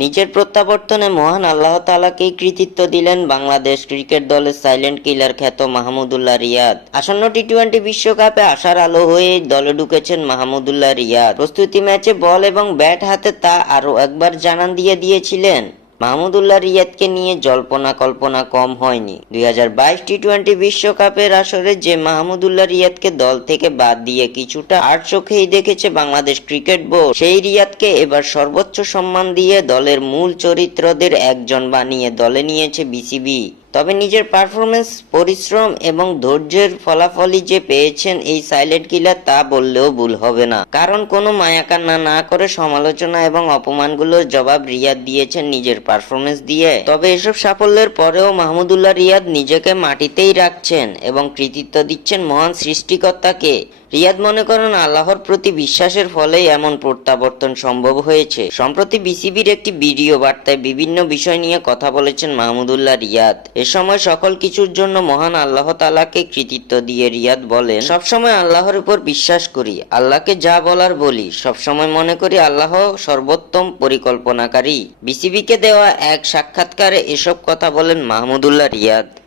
নিজের প্রত্যাবর্তনে মহান আল্লাহ তাআলাকেই কৃতিত্ব দিলেন বাংলাদেশ ক্রিকেট দলের সাইলেন্ট কিলার খ্যাত মাহমুদুল্লাহ রিয়াদ। আসন্ন টি-টোয়েন্টি বিশ্বকাপে আশার আলো হয়ে দলে ঢুকেছেন মাহমুদুল্লাহ রিয়াদ। প্রস্তুতি ম্যাচে বল এবং ব্যাট হাতে তা আরও একবার জানান দিয়ে দিয়েছিলেন। মাহমুদুল্লাহ রিয়াদকে নিয়ে জল্পনা কল্পনা কম হয়নি। 2022 টি-টোয়েন্টি বিশ্বকাপের আসরে যে মাহমুদুল্লাহ রিয়াদকে দল থেকে বাদ দিয়ে কিছুটা আর চোখেই দেখেছে বাংলাদেশ ক্রিকেট বোর্ড, সেই রিয়াদকে এবার সর্বোচ্চ সম্মান দিয়ে দলের মূল চরিত্রদের একজন বানিয়ে দলে নিয়েছে বিসিবি। তবে নিজের পারফরমেন্স, পরিশ্রম এবং ধৈর্যের ফলাফলই যে পেয়েছেন এই সাইলেন্ট কিলার তা বললেও ভুল হবে না। কারণ কোনো মায়াকান্না না করে সমালোচনা এবং অপমানগুলোর জবাব রিয়াদ দিয়েছেন নিজের পারফরমেন্স দিয়ে। তবে এসব সাফল্যের পরেও মাহমুদুল্লাহ রিয়াদ নিজেকে মাটিতেই রাখছেন এবং কৃতিত্ব দিচ্ছেন মহান সৃষ্টিকর্তাকে। রিয়াদ মনে করেন আল্লাহর প্রতি বিশ্বাসের ফলেই এমন প্রত্যাবর্তন সম্ভব হয়েছে। সম্প্রতি বিসিবির একটি ভিডিও বার্তায় বিভিন্ন বিষয় নিয়ে কথা বলেছেন মাহমুদুল্লাহ রিয়াদ। এ সময় সকল কিছুর জন্য মহান আল্লাহ তাআলাকে কৃতিত্ব দিয়ে রিয়াদ বলেন, সবসময় আল্লাহর উপর বিশ্বাস করি, আল্লাহকে যা বলার বলি, সবসময় মনে করি আল্লাহ সর্বোত্তম পরিকল্পনাকারী। বিসিবিকে দেওয়া এক সাক্ষাৎকারে এসব কথা বলেন মাহমুদুল্লাহ রিয়াদ।